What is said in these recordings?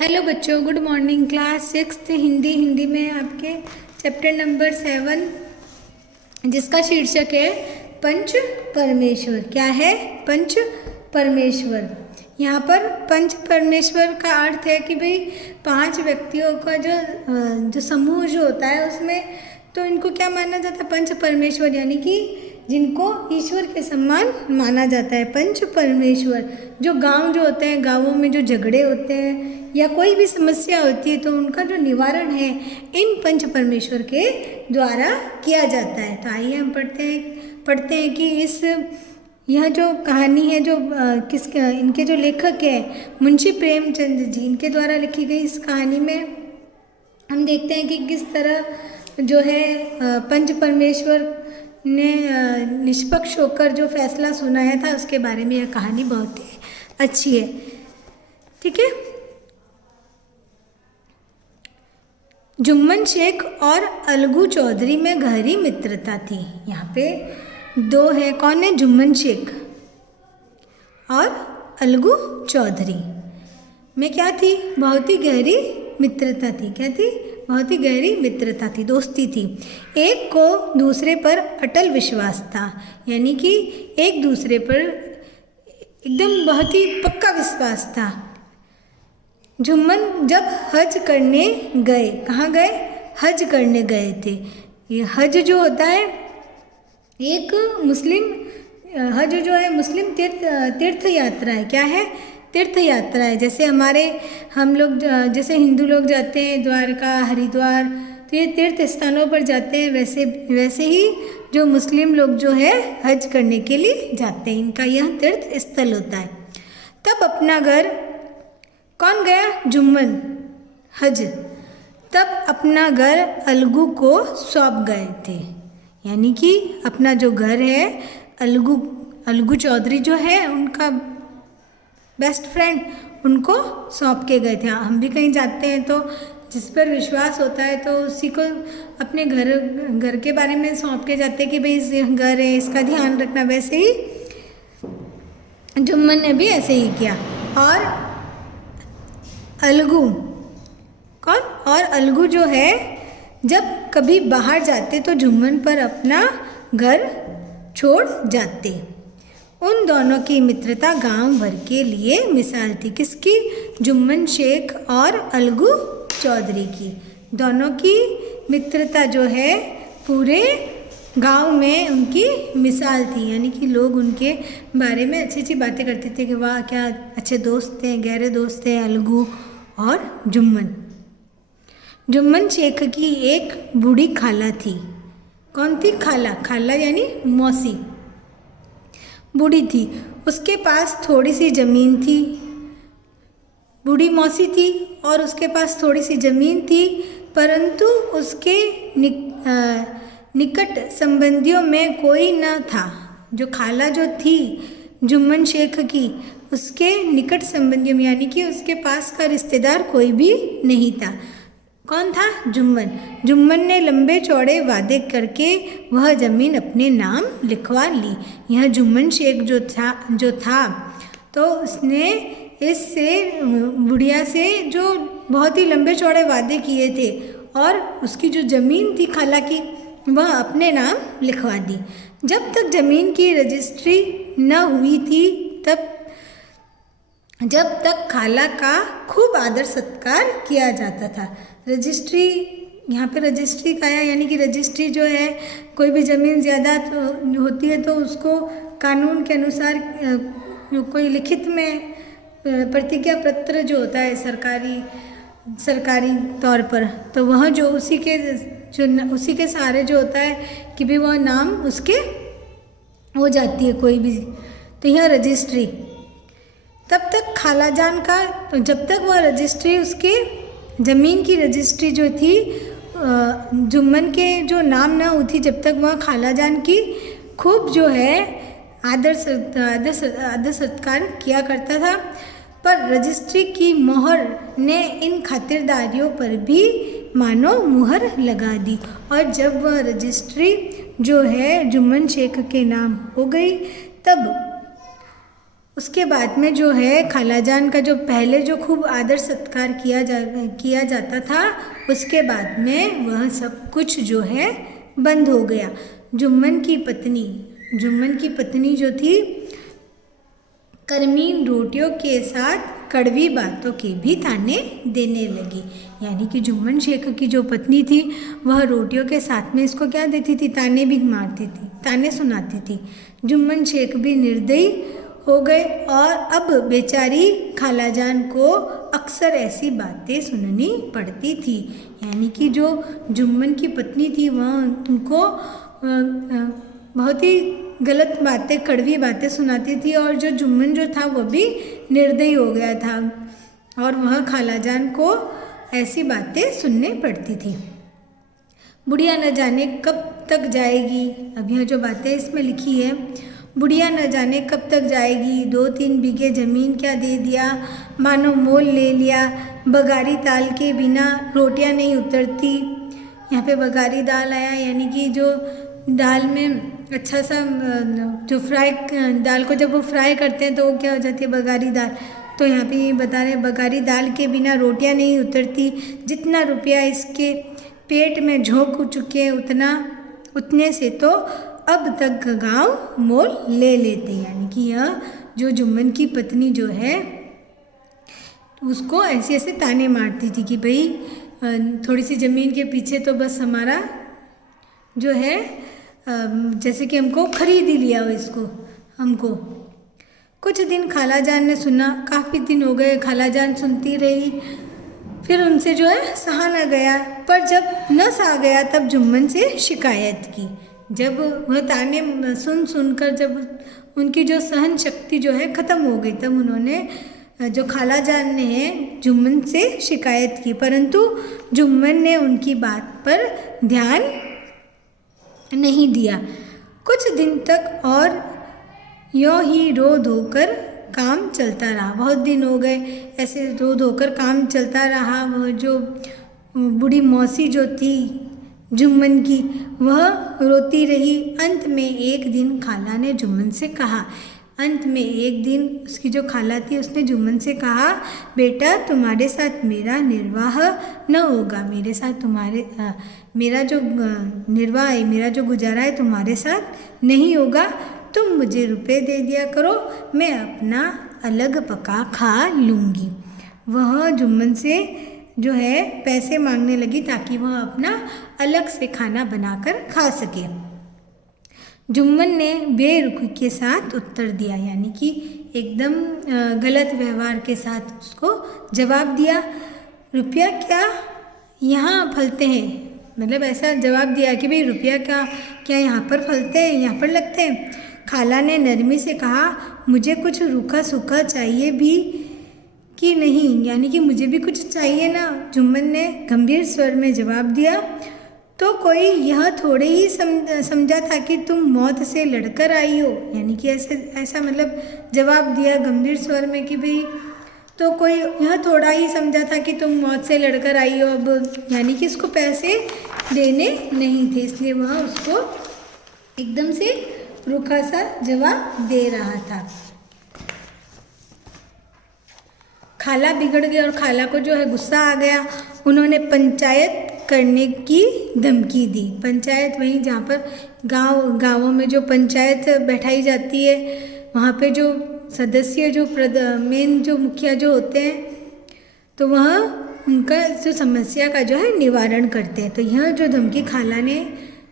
Hello बच्चों, good morning. Class 6 Hindi में आपके चैप्टर नंबर 7 जिसका शीर्षक है पंच परमेश्वर। क्या है? पंच परमेश्वर। यहाँ पर पंच परमेश्वर का अर्थ है कि भाई 5 व्यक्तियों का जो समूह जो होता है उसमें तो इनको क्या माना जाता है? पंच परमेश्वर, यानी कि जिनको ईश्वर के समान माना जाता है। पंच परमेश्वर। जो गांव जो होते हैं, गांवों में जो झगड़े होते हैं या कोई भी समस्या होती है तो उनका जो निवारण है इन पंच परमेश्वर के द्वारा किया जाता है। तो आइए हम पढ़ते हैं कि यह जो कहानी है जो इनके जो लेखक है मुंशी प्रेमचंद जी, इनके द्वारा लिखी गई इस कहानी में हम देखते हैं कि किस तरह जो है पंच परमेश्वर ने निष्पक्ष होकर जो फैसला सुनाया था उसके बारे में यह कहानी बहुत ही अच्छी है। ठीक है। जुम्मन शेख और अलगू चौधरी में गहरी मित्रता थी। यहाँ पे दो है, कौन है? जुम्मन शेख और अलगू चौधरी में क्या थी? बहुत ही गहरी मित्रता थी। क्या थी? बहुत ही गहरी मित्रता थी, दोस्ती थी। एक को दूसरे पर अटल विश्वास था, यानी कि एक दूसरे पर एकदम बहुत ही पक्का विश्वास था। जुम्मन जब हज करने गए, कहाँ गए? हज करने गए थे। ये हज जो होता है एक मुस्लिम हज जो है मुस्लिम तीर्थ यात्रा है। क्या है? तीर्थ यात्रा है। जैसे हम लोग जैसे हिंदू लोग जाते हैं द्वारका, हरिद्वार, तो ये तीर्थ स्थानों पर जाते हैं, वैसे ही जो मुस्लिम लोग जो है हज करने के लिए जाते हैं, इनका यह तीर्थ स्थल होता है। तब अपना घर कौन गया? जुम्मन हज। तब अपना घर अलगू को सौंप गए थे, यानी कि अपना जो घर है अलगू चौधरी जो है उनका बेस्ट फ्रेंड, उनको सौंप के गए थे। हम भी कहीं जाते हैं तो जिस पर विश्वास होता है तो उसी को अपने घर के बारे में सौंप के जाते हैं कि भाई इस घर है, इसका ध्यान रखना। वैसे ही जुम्मन ने भी ऐसे ही किया। और अलगू कौन? और अलगू जो है जब कभी बाहर जाते तो जुम्मन पर अपना घर छोड़ जाते। उन दोनों की मित्रता गांव भर के लिए मिसाल थी। किसकी? जुम्मन शेख और अलगू चौधरी की। दोनों की मित्रता जो है पूरे गांव में उनकी मिसाल थी, यानी कि लोग उनके बारे में अच्छी अच्छी बातें करते थे कि वाह क्या अच्छे दोस्त थे, गहरे दोस्त थे अलगू और जुम्मन। जुम्मन शेख की एक बूढ़ी खाला थी। कौन थी? खाला। खाला यानी मौसी। बूढ़ी थी, उसके पास थोड़ी सी ज़मीन थी। बूढ़ी मौसी थी और उसके पास थोड़ी सी ज़मीन थी, परंतु उसके निकट संबंधियों में कोई न था। जो खाला जो थी जुम्मन शेख की, उसके निकट संबंधियों में यानी कि उसके पास का रिश्तेदार कोई भी नहीं था। कौन था? जुम्मन। जुम्मन ने लंबे चौड़े वादे करके वह ज़मीन अपने नाम लिखवा ली। यह जुम्मन शेख जो था तो उसने इससे बुढ़िया से जो बहुत ही लंबे चौड़े वादे किए थे और उसकी जो ज़मीन थी खाला की वह अपने नाम लिखवा दी। जब तक ज़मीन की रजिस्ट्री न हुई थी जब तक खाला का खूब आदर सत्कार किया जाता था। रजिस्ट्री, यहाँ पे रजिस्ट्री का है, यानी कि रजिस्ट्री जो है कोई भी ज़मीन ज़्यादा होती है तो उसको कानून के अनुसार कोई लिखित में प्रतिज्ञा पत्र जो होता है सरकारी तौर पर, तो वह जो उसी के सहारे जो होता है कि भी वह नाम उसके हो जाती है कोई भी, तो यह रजिस्ट्री। तब तक खालाजान का, तो जब तक वह रजिस्ट्री उसके ज़मीन की रजिस्ट्री जो थी जुम्मन के जो नाम ना हुई थी, जब तक वह खालाजान की खूब जो है आदर सत्कार किया करता था। पर रजिस्ट्री की मोहर ने इन खातिरदारियों पर भी मानो मुहर लगा दी, और जब वह रजिस्ट्री जो है जुम्मन शेख के नाम हो गई तब उसके बाद में जो है खालाजान का जो पहले जो खूब आदर सत्कार किया जाता था, उसके बाद में वह सब कुछ जो है बंद हो गया। जुम्मन की पत्नी जो थी कर्मीन रोटियों के साथ कड़वी बातों के भी ताने देने लगी। यानी कि जुम्मन शेख की जो पत्नी थी वह रोटियों के साथ में इसको क्या देती थी, ताने भी मारती थी, ताने सुनाती थी। जुम्मन शेख भी निर्दयी हो गए और अब बेचारी खालाजान को अक्सर ऐसी बातें सुननी पड़ती थी। यानी कि जो जुम्मन की पत्नी थी वह उनको बहुत ही गलत बातें, कड़वी बातें सुनाती थी और जो जुम्मन जो था वह भी निर्दयी हो गया था और वह खालाजान को ऐसी बातें सुनने पड़ती थी। बुढ़िया न जाने कब तक जाएगी। अब यह जो बातें इसमें लिखी है, बुढ़िया न जाने कब तक जाएगी, 2-3 बीघे ज़मीन क्या दे दिया, मानो मोल ले लिया, बघारी दाल के बिना रोटियां नहीं उतरती। यहाँ पे बघारी दाल आया, यानी कि जो दाल में अच्छा सा जो दाल को जब वो फ्राई करते हैं तो वो क्या हो जाती है, बघारी दाल। तो यहाँ पे ये बता रहे हैं बघारी दाल के बिना रोटियां नहीं उतरती, जितना रुपया इसके पेट में झोंक चुके हैं उतने से तो अब तक गांव मोल ले लेते। यानी कि यह जो जुम्मन की पत्नी जो है उसको ऐसे ऐसे ताने मारती थी कि भाई थोड़ी सी ज़मीन के पीछे तो बस हमारा जो है जैसे कि हमको खरीद ही लिया हो इसको हमको। कुछ दिन खालाजान ने सुना, काफ़ी दिन हो गए खालाजान सुनती रही, फिर उनसे जो है सहा न गया। पर जब न सहा गया तब जुम्मन से शिकायत की। जब वह ताने सुनकर जब उनकी जो सहन शक्ति जो है ख़त्म हो गई तब उन्होंने जो खालाजान ने है जुम्मन से शिकायत की, परंतु जुम्मन ने उनकी बात पर ध्यान नहीं दिया। कुछ दिन तक और यों ही रो धोकर काम चलता रहा। बहुत दिन हो गए ऐसे रो धोकर काम चलता रहा। वह जो बूढ़ी मौसी जो थी जुम्मन की वह रोती रही। अंत में एक दिन खाला ने जुम्मन से कहा, उसकी जो खाला थी उसने जुम्मन से कहा, बेटा तुम्हारे साथ मेरा निर्वाह न होगा, मेरे साथ मेरा जो निर्वाह है, मेरा जो गुजारा है तुम्हारे साथ नहीं होगा। तुम मुझे रुपए दे दिया करो, मैं अपना अलग पका खा लूँगी। वह जुम्मन से जो है पैसे मांगने लगी ताकि वह अपना अलग से खाना बनाकर खा सके। जुम्मन ने बेरुखी के साथ उत्तर दिया, यानी कि एकदम गलत व्यवहार के साथ उसको जवाब दिया। रुपया क्या यहाँ फलते हैं, मतलब ऐसा जवाब दिया कि भाई रुपया क्या यहाँ पर फलते हैं, यहाँ पर लगते हैं। खाला ने नरमी से कहा, मुझे कुछ रूखा सूखा चाहिए भी कि नहीं, यानी कि मुझे भी कुछ चाहिए ना। जुम्मन ने गंभीर स्वर में जवाब दिया, तो कोई यह थोड़े ही समझा था कि तुम मौत से लड़कर आई हो, यानी कि ऐसा मतलब जवाब दिया गंभीर स्वर में कि भाई तो कोई यह थोड़ा ही समझा था कि तुम मौत से लड़कर आई हो। अब यानी कि इसको पैसे देने नहीं थे, इसलिए वह उसको एकदम से रूखा सा जवाब दे रहा था। खाला बिगड़ गई और खाला को जो है गुस्सा आ गया। उन्होंने पंचायत करने की धमकी दी। पंचायत वहीं जहाँ पर गाँवों में जो पंचायत बैठाई जाती है, वहाँ पे जो सदस्य जो मेन जो मुखिया जो होते हैं, तो वह उनका जो समस्या का जो है निवारण करते हैं। तो यह जो धमकी खाला ने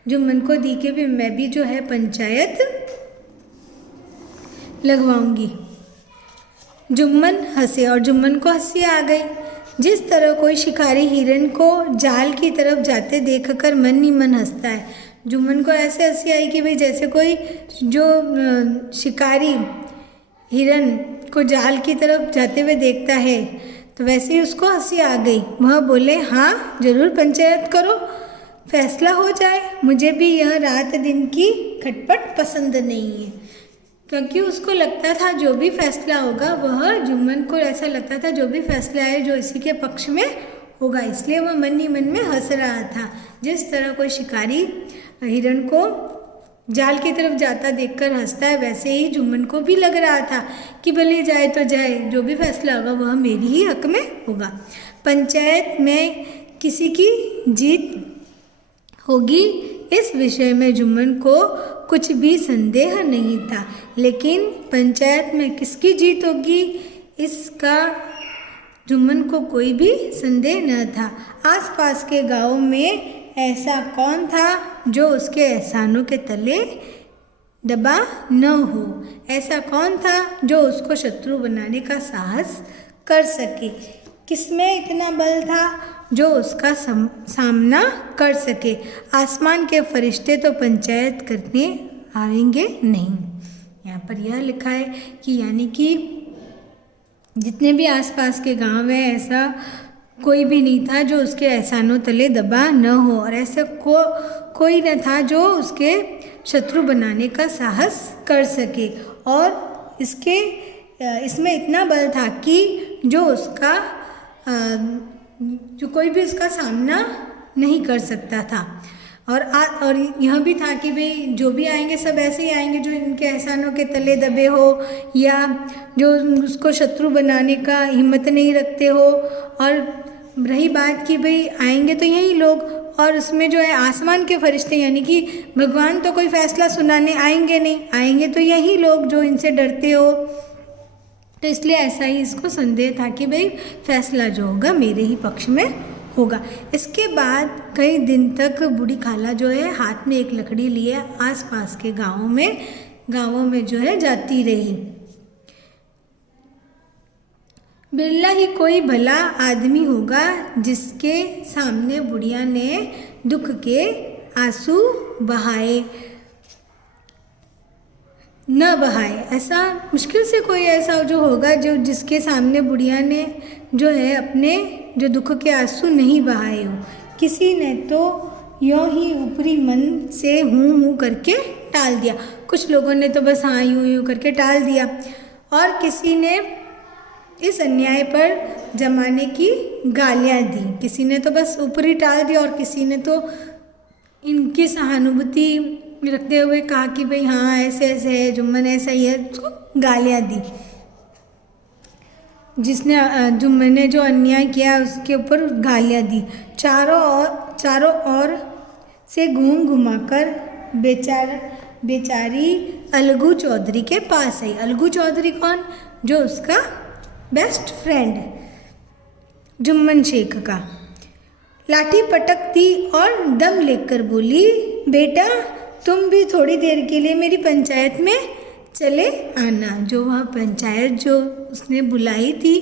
जुम्मन को दी कि मैं भी जो है पंचायत लगवाऊंगी। जुम्मन हंसे और जुम्मन को हंसी आ गई। जिस तरह कोई शिकारी हिरन को जाल की तरफ जाते देखकर मन ही मन हंसता है। जुम्मन को ऐसे हंसी आई कि भाई जैसे कोई जो शिकारी हिरन को जाल की तरफ जाते हुए देखता है, तो वैसे ही उसको हंसी आ गई। वह बोले, हाँ ज़रूर पंचायत करो, फैसला हो जाए। मुझे भी यह रात दिन की खटपट पसंद नहीं है, क्योंकि उसको लगता था जो भी फैसला होगा वह जुम्मन को ऐसा लगता था जो भी फैसला है जो इसी के पक्ष में होगा, इसलिए वह मन ही मन में हंस रहा था। जिस तरह कोई शिकारी हिरण को जाल की तरफ जाता देखकर हंसता है, वैसे ही जुम्मन को भी लग रहा था कि भले जाए तो जाए, जो भी फैसला होगा वह मेरी ही हक में होगा। पंचायत में किसी की जीत होगी इस विषय में जुम्मन को कुछ भी संदेह नहीं था, लेकिन पंचायत में किसकी जीत होगी इसका जुम्मन को कोई भी संदेह न था। आसपास के गांव में ऐसा कौन था जो उसके एहसानों के तले दबा न हो, ऐसा कौन था जो उसको शत्रु बनाने का साहस कर सके, किसमें इतना बल था जो उसका सामना कर सके। आसमान के फरिश्ते तो पंचायत करने आएंगे नहीं। यहाँ पर यह लिखा है कि यानी कि जितने भी आसपास के गांव हैं ऐसा कोई भी नहीं था जो उसके एहसानों तले दबा न हो, और ऐसा कोई न था जो उसके शत्रु बनाने का साहस कर सके। और इसमें इतना बल था कि जो उसका जो कोई भी उसका सामना नहीं कर सकता था। और यह भी था कि भाई जो भी आएंगे सब ऐसे ही आएंगे जो इनके एहसानों के तले दबे हो, या जो उसको शत्रु बनाने का हिम्मत नहीं रखते हो। और रही बात कि भाई आएंगे तो यही लोग, और उसमें जो है आसमान के फरिश्ते यानी कि भगवान तो कोई फैसला सुनाने आएंगे नहीं, आएंगे तो यही लोग जो इनसे डरते हो। तो इसलिए ऐसा ही इसको संदेह था कि भाई फैसला जो होगा मेरे ही पक्ष में होगा। इसके बाद कई दिन तक बूढ़ी खाला जो है हाथ में एक लकड़ी लिए आसपास के गांवों में जो है जाती रही। बिरला ही कोई भला आदमी होगा जिसके सामने बुढ़िया ने दुख के आंसू न बहाए। ऐसा मुश्किल से कोई ऐसा जो होगा जो जिसके सामने बुढ़िया ने जो है अपने जो दुख के आंसू नहीं बहाए हो। किसी ने तो यूँ ही ऊपरी मन से हूँ करके टाल दिया, कुछ लोगों ने तो बस हाँ यूँ करके टाल दिया, और किसी ने इस अन्याय पर जमाने की गालियाँ दी। किसी ने तो बस ऊपरी टाल दिया और किसी ने तो इनकी सहानुभूति रखते हुए कहा कि भाई हाँ ऐसे ऐसे है, जुम्मन ऐसा ही है, उसको गालियाँ दी। जुम्मन ने जो अन्याय किया उसके ऊपर गालियाँ दी। चारों ओर से घुमाकर बेचारी अलगू चौधरी के पास आई। अलगू चौधरी कौन? जो उसका बेस्ट फ्रेंड जुम्मन शेख का। लाठी पटक दी और दम लेकर बोली, बेटा तुम भी थोड़ी देर के लिए मेरी पंचायत में चले आना। जो वह पंचायत जो उसने बुलाई थी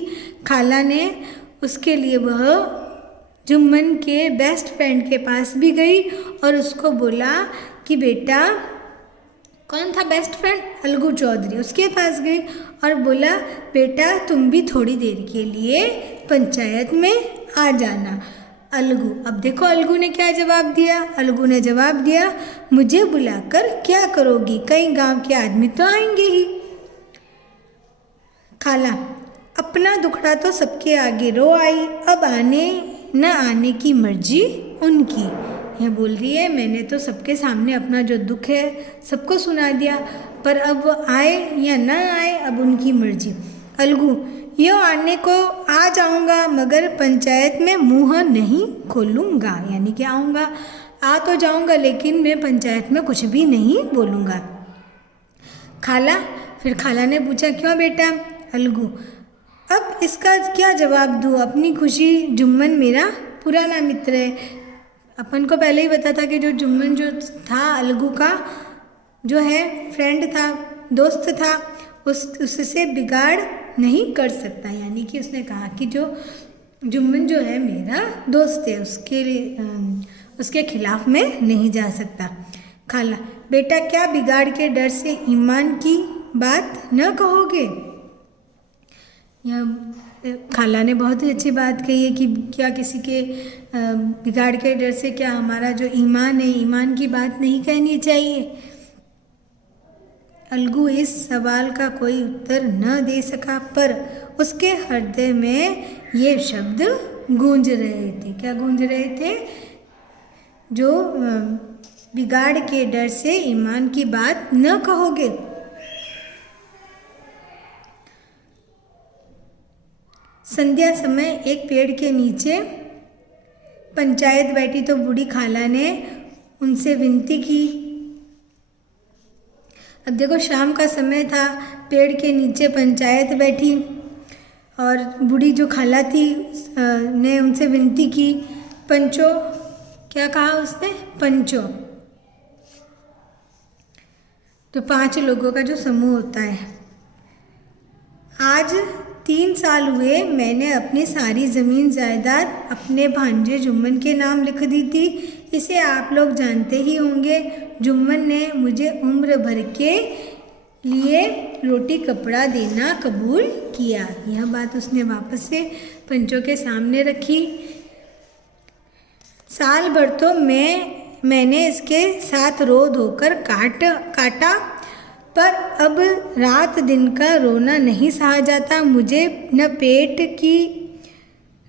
खाला ने, उसके लिए वह जुम्मन के बेस्ट फ्रेंड के पास भी गई और उसको बोला कि बेटा, कौन था बेस्ट फ्रेंड? अलगू चौधरी। उसके पास गई और बोला, बेटा तुम भी थोड़ी देर के लिए पंचायत में आ जाना। अलगू, अब देखो अलगू ने क्या जवाब दिया। अलगू ने जवाब दिया, मुझे बुलाकर क्या करोगी, कई गांव के आदमी तो आएंगे ही। खाला, अपना दुखड़ा तो सबके आगे रो आई, अब आने न आने की मर्जी उनकी। यह बोल रही है, मैंने तो सबके सामने अपना जो दुख है सबको सुना दिया, पर अब आए या न आए अब उनकी मर्जी। अलगू, यो आने को आ जाऊंगा मगर पंचायत में मुंह नहीं खोलूंगा, यानी कि आऊँगा, आ तो जाऊंगा लेकिन मैं पंचायत में कुछ भी नहीं बोलूँगा। खाला, फिर खाला ने पूछा, क्यों बेटा? अलगू, अब इसका क्या जवाब दूँ, अपनी खुशी, जुम्मन मेरा पुराना मित्र है। अपन को पहले ही पता था कि जो जुम्मन जो था अलगू का जो है फ्रेंड था, दोस्त था, उससे बिगाड़ नहीं कर सकता। यानी कि उसने कहा कि जो जुम्मन जो है मेरा दोस्त है, उसके खिलाफ में नहीं जा सकता। खाला, बेटा क्या बिगाड़ के डर से ईमान की बात न कहोगे? यह खाला ने बहुत ही अच्छी बात कही है कि क्या किसी के बिगाड़ के डर से क्या हमारा जो ईमान है, ईमान की बात नहीं कहनी चाहिए। अलगू इस सवाल का कोई उत्तर न दे सका, पर उसके हृदय में ये शब्द गूंज रहे थे। क्या गूंज रहे थे? जो बिगाड़ के डर से ईमान की बात न कहोगे। संध्या समय एक पेड़ के नीचे पंचायत बैठी तो बूढ़ी खाला ने उनसे विनती की। अब देखो शाम का समय था, पेड़ के नीचे पंचायत बैठी और बूढ़ी जो खाला थी ने उनसे विनती की। पंचो, क्या कहा उसने? पंचो, तो 5 लोगों का जो समूह होता है। आज 3 साल हुए मैंने अपनी सारी ज़मीन जायदाद अपने भांजे जुम्मन के नाम लिख दी थी। इसे आप लोग जानते ही होंगे। जुम्मन ने मुझे उम्र भर के लिए रोटी कपड़ा देना कबूल किया। यह बात उसने वापस से पंचों के सामने रखी। साल भर तो मैंने इसके साथ रो धोकर काटा, पर अब रात दिन का रोना नहीं सहा जाता। मुझे न पेट की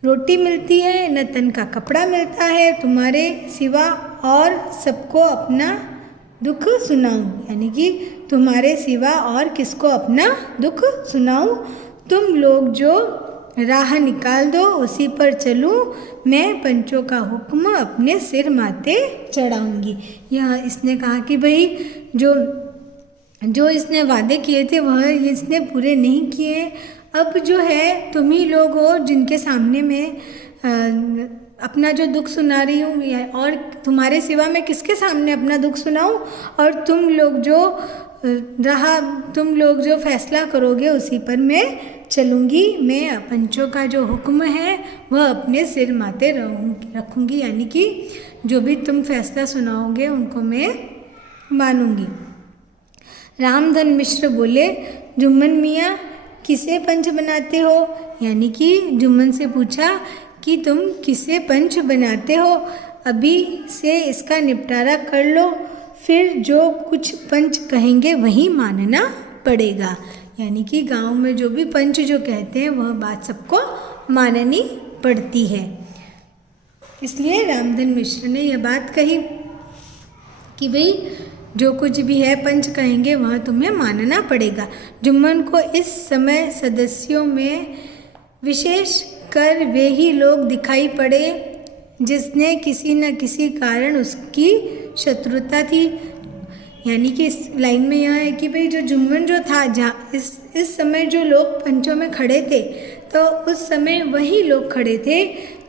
रोटी मिलती है, न तन का कपड़ा मिलता है। तुम्हारे सिवा और सबको अपना दुख सुनाऊं, यानी कि तुम्हारे सिवा और किसको अपना दुख सुनाऊं। तुम लोग जो राह निकाल दो उसी पर चलूं। मैं पंचों का हुक्म अपने सिर माथे चढ़ाऊंगी। यह इसने कहा कि भाई जो इसने वादे किए थे वह इसने पूरे नहीं किए। अब जो है तुम ही लोग हो जिनके सामने मैं अपना जो दुख सुना रही हूँ, और तुम्हारे सिवा मैं किसके सामने अपना दुख सुनाऊँ। और तुम लोग जो फैसला करोगे उसी पर मैं चलूँगी। मैं पंचों का जो हुक्म है वह अपने सिर माथे रखूँगी, यानी कि जो भी तुम फैसला सुनाओगे उनको मैं मानूँगी। रामधन मिश्र बोले, जुम्मन मियाँ किसे पंच बनाते हो? यानी कि जुम्मन से पूछा कि तुम किसे पंच बनाते हो? अभी से इसका निपटारा कर लो, फिर जो कुछ पंच कहेंगे वही मानना पड़ेगा। यानी कि गांव में जो भी पंच जो कहते हैं वह बात सबको माननी पड़ती है। इसलिए रामधन मिश्र ने यह बात कही कि भाई जो कुछ भी है पंच कहेंगे वह तुम्हें मानना पड़ेगा। जुम्मन को इस समय सदस्यों में विशेष कर वे ही लोग दिखाई पड़े जिसने किसी न किसी कारण उसकी शत्रुता थी। यानी कि इस लाइन में यह है कि भाई जो जुम्मन जो था, जहाँ इस समय जो लोग पंचों में खड़े थे तो उस समय वही लोग खड़े थे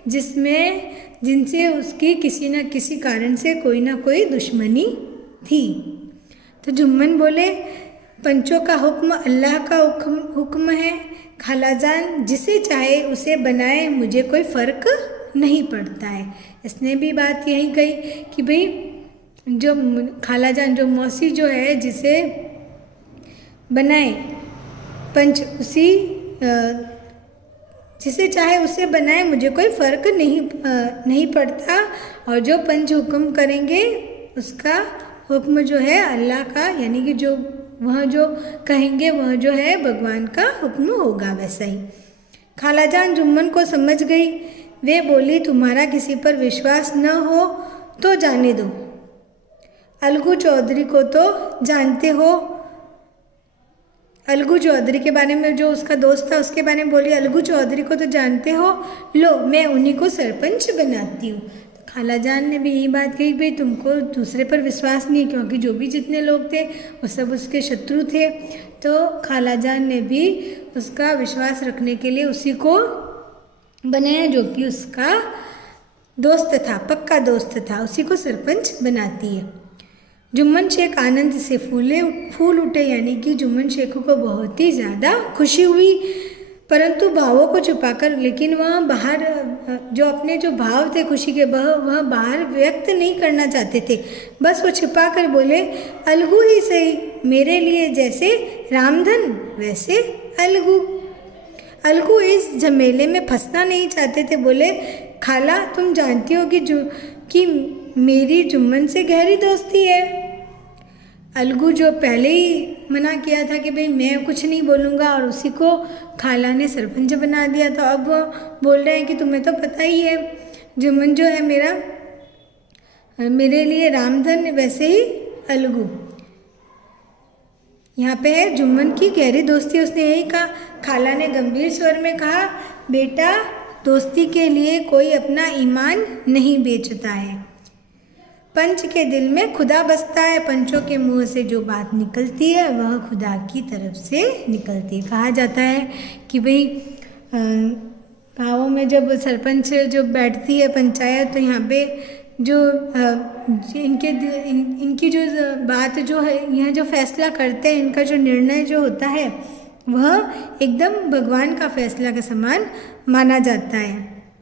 जिनसे उसकी किसी न किसी कारण से कोई ना कोई दुश्मनी थी। तो जुम्मन बोले, पंचों का हुक्म अल्लाह का हुक्म है। खालाजान जिसे चाहे उसे बनाए, मुझे कोई फ़र्क नहीं पड़ता है। इसने भी बात यही कही कि भाई जो खालाजान जो मौसी जो है जिसे बनाए पंच, जिसे चाहे उसे बनाए, मुझे कोई फ़र्क नहीं पड़ता। और जो पंच हुक्म करेंगे उसका हुक्म जो है अल्लाह का, यानी कि वह जो कहेंगे वह जो है भगवान का हुक्म होगा। वैसा ही खालाजान जुम्मन को समझ गई। वे बोली, तुम्हारा किसी पर विश्वास न हो तो जाने दो। अलगू चौधरी को तो जानते हो। अलगू चौधरी के बारे में, जो उसका दोस्त था उसके बारे में बोली, अलगू चौधरी को तो जानते हो, लो मैं उन्हीं को सरपंच बनाती हूँ। खालाजान ने भी यही बात कही, भाई तुमको दूसरे पर विश्वास नहीं, क्योंकि जो भी जितने लोग थे वो सब उसके शत्रु थे। तो खालाजान ने भी उसका विश्वास रखने के लिए उसी को बनाया जो कि उसका दोस्त था, पक्का दोस्त था, उसी को सरपंच बनाती है। जुम्मन शेख आनंद से फूल उठे, यानी कि जुम्मन शेख को बहुत ही ज़्यादा खुशी हुई, परंतु भावों को छुपाकर, लेकिन वह बाहर जो अपने जो भाव थे खुशी के वह बाहर व्यक्त नहीं करना चाहते थे। बस वो छिपा कर बोले, अलगू ही सही, मेरे लिए जैसे रामधन वैसे अलगू। अलगू इस झमेले में फंसना नहीं चाहते थे। बोले, खाला तुम जानती हो कि मेरी जुम्मन से गहरी दोस्ती है। अलगू जो पहले ही मना किया था कि भाई मैं कुछ नहीं बोलूँगा, और उसी को खाला ने सरपंच बना दिया, तो अब वो बोल रहे हैं कि तुम्हें तो पता ही है जुम्मन जो है मेरा मेरे लिए रामधन वैसे ही अलगू। यहाँ पे है जुम्मन की गहरी दोस्ती, उसने यही कहा। खाला ने गंभीर स्वर में कहा, बेटा दोस्ती के लिए कोई अपना ईमान नहीं बेचता है। पंच के दिल में खुदा बसता है, पंचों के मुंह से जो बात निकलती है वह खुदा की तरफ से निकलती है। कहा जाता है कि भाई गाँवों में जब सरपंच जो बैठती है पंचायत, तो यहाँ पे जो इनकी जो बात जो है, यह जो फैसला करते हैं, इनका जो निर्णय जो होता है वह एकदम भगवान का फैसला के समान माना जाता है।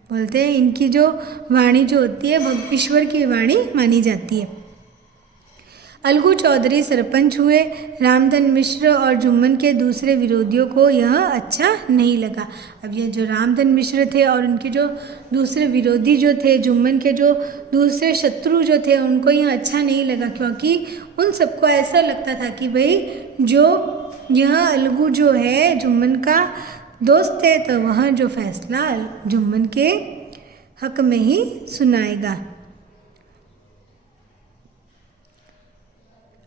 बोलते हैं इनकी जो वाणी जो होती है वह ईश्वर की वाणी मानी जाती है। अलगू चौधरी सरपंच हुए। रामधन मिश्र और जुम्मन के दूसरे विरोधियों को यह अच्छा नहीं लगा। अब ये जो रामधन मिश्र थे और उनके जो दूसरे विरोधी जो थे, जुम्मन के जो दूसरे शत्रु जो थे, उनको यह अच्छा नहीं लगा, क्योंकि उन सबको ऐसा लगता था कि भाई जो यह अलगू जो है जुम्मन का दोस्त है, तो वह जो फैसला जुम्मन के हक में ही सुनाएगा।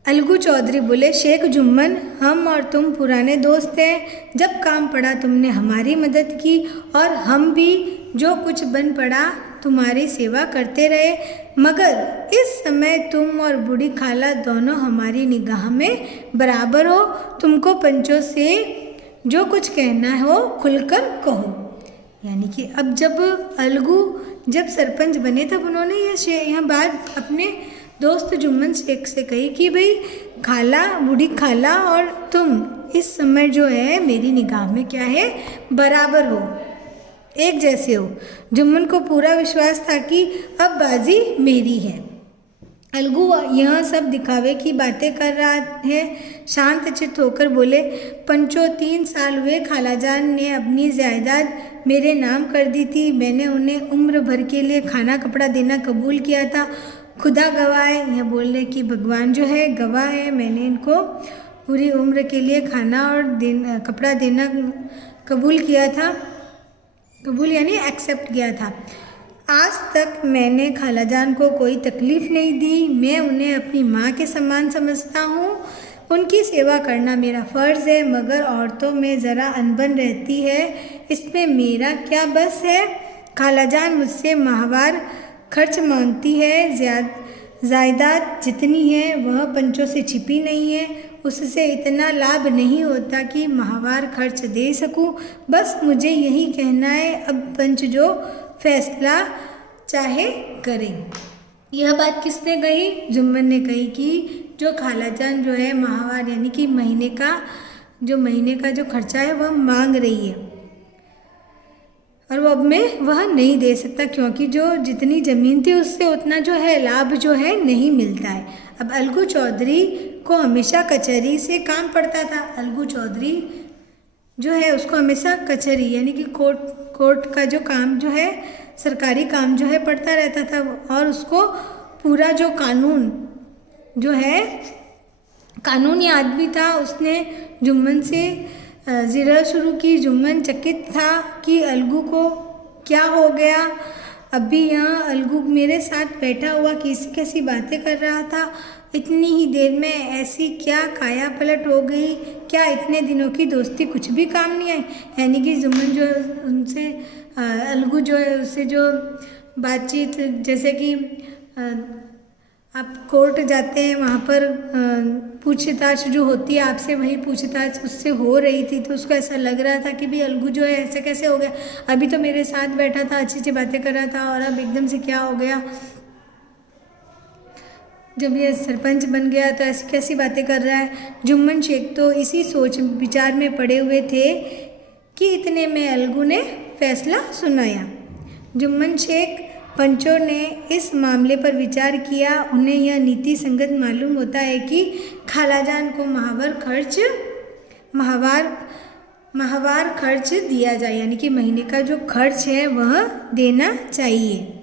अलगू चौधरी बोले, शेख जुम्मन, हम और तुम पुराने दोस्त हैं। जब काम पड़ा तुमने हमारी मदद की और हम भी जो कुछ बन पड़ा तुम्हारी सेवा करते रहे, मगर इस समय तुम और बूढ़ी खाला दोनों हमारी निगाह में बराबर हो। तुमको पंचों से जो कुछ कहना हो खुलकर कहो। यानी कि अब जब अलगू जब सरपंच बने तब उन्होंने यह बात अपने दोस्त जुम्मन शेख से कही कि भाई खाला, बूढ़ी खाला और तुम इस समय जो है मेरी निगाह में क्या है, बराबर हो, एक जैसे हो। जुम्मन को पूरा विश्वास था कि अब बाजी मेरी है। अलगू यह सब दिखावे की बातें कर रहा है। शांत चित्त होकर बोले, पंचो 3 साल हुए खालाजान ने अपनी जायदाद मेरे नाम कर दी थी। मैंने उन्हें उम्र भर के लिए खाना कपड़ा देना कबूल किया था। खुदा गवाह है, यह बोल रहे कि भगवान जो है गवाह है, मैंने इनको पूरी उम्र के लिए खाना और कपड़ा देना कबूल किया था। कबूल यानी एक्सेप्ट किया था। आज तक मैंने खालाजान को कोई तकलीफ़ नहीं दी। मैं उन्हें अपनी माँ के समान समझता हूँ। उनकी सेवा करना मेरा फ़र्ज़ है, मगर औरतों में ज़रा अनबन रहती है, इसमें मेरा क्या बस है। खालाजान मुझसे माहवार खर्च मांगती है। जायदाद जितनी है वह पंचों से छिपी नहीं है। उससे इतना लाभ नहीं होता कि माहवार खर्च दे सकूं। बस मुझे यही कहना है, अब पंच जो फैसला चाहे करें। यह बात किसने कही? जुम्मन ने कही कि जो खालाजान जो है माहवार यानी कि महीने का जो खर्चा है वह मांग रही है, और वो अब में वह नहीं दे सकता, क्योंकि जो जितनी ज़मीन थी उससे उतना जो है लाभ जो है नहीं मिलता है। अब अलगू चौधरी को हमेशा कचहरी से काम पड़ता था। अलगू चौधरी जो है उसको हमेशा कचहरी यानी कि कोर्ट का जो काम जो है, सरकारी काम जो है पड़ता रहता था, और उसको पूरा जो कानून जो है, कानूनी आदमी था। उसने जुम्मन से ज़िरा शुरू की। जुम्मन चकित था कि अलगू को क्या हो गया। अभी यहाँ अलगू मेरे साथ बैठा हुआ कैसी बातें कर रहा था, इतनी ही देर में ऐसी क्या काया पलट हो गई। क्या इतने दिनों की दोस्ती कुछ भी काम नहीं आई? यानी कि जुम्मन जो उनसे अलगू जो है उससे जो बातचीत, जैसे कि आप कोर्ट जाते हैं वहाँ पर पूछताछ जो होती है आपसे, वही पूछताछ उससे हो रही थी, तो उसको ऐसा लग रहा था कि भाई अलगू जो है ऐसे कैसे हो गया। अभी तो मेरे साथ बैठा था, अच्छी अच्छी बातें कर रहा था, और अब एकदम से क्या हो गया। जब ये सरपंच बन गया तो ऐसी कैसी बातें कर रहा है। जुम्मन शेख तो इसी सोच विचार में पड़े हुए थे कि इतने में अलगू ने फैसला सुनाया। जुम्मन शेख पंचों ने इस मामले पर विचार किया। उन्हें यह नीति संगत मालूम होता है कि खालाजान को माहवार खर्च दिया जाए, यानी कि महीने का जो खर्च है वह देना चाहिए।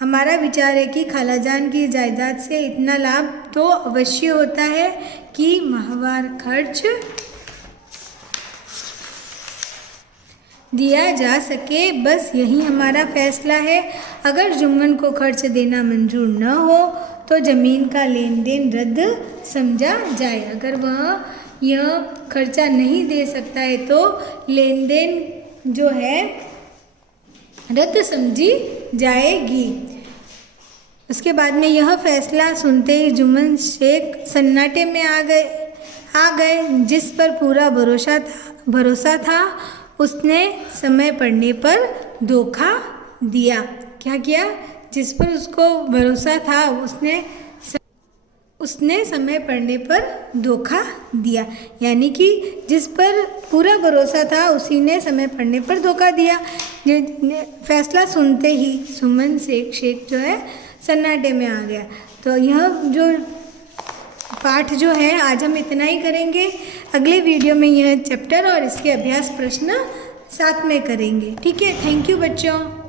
हमारा विचार है कि खालाजान की जायदाद से इतना लाभ तो अवश्य होता है कि माहवार खर्च दिया जा सके, बस यही हमारा फैसला है। अगर जुम्मन को खर्च देना मंजूर न हो तो ज़मीन का लेन देन रद्द समझा जाए। अगर वह यह खर्चा नहीं दे सकता है तो लेन देन जो है रद्द समझी जाएगी। उसके बाद में यह फैसला सुनते ही जुम्मन शेख सन्नाटे में आ गए। जिस पर पूरा भरोसा था उसने समय पड़ने पर धोखा दिया। क्या किया? जिस पर उसको भरोसा था उसने समय पड़ने पर धोखा दिया। यानी कि जिस पर पूरा भरोसा था उसी ने समय पड़ने पर धोखा दिया। फैसला सुनते ही सुमन शेख जो है सन्नाटे में आ गया। तो यह जो पाठ जो है आज हम इतना ही करेंगे। अगले वीडियो में यह चैप्टर और इसके अभ्यास प्रश्न साथ में करेंगे। ठीक है, थैंक यू बच्चों।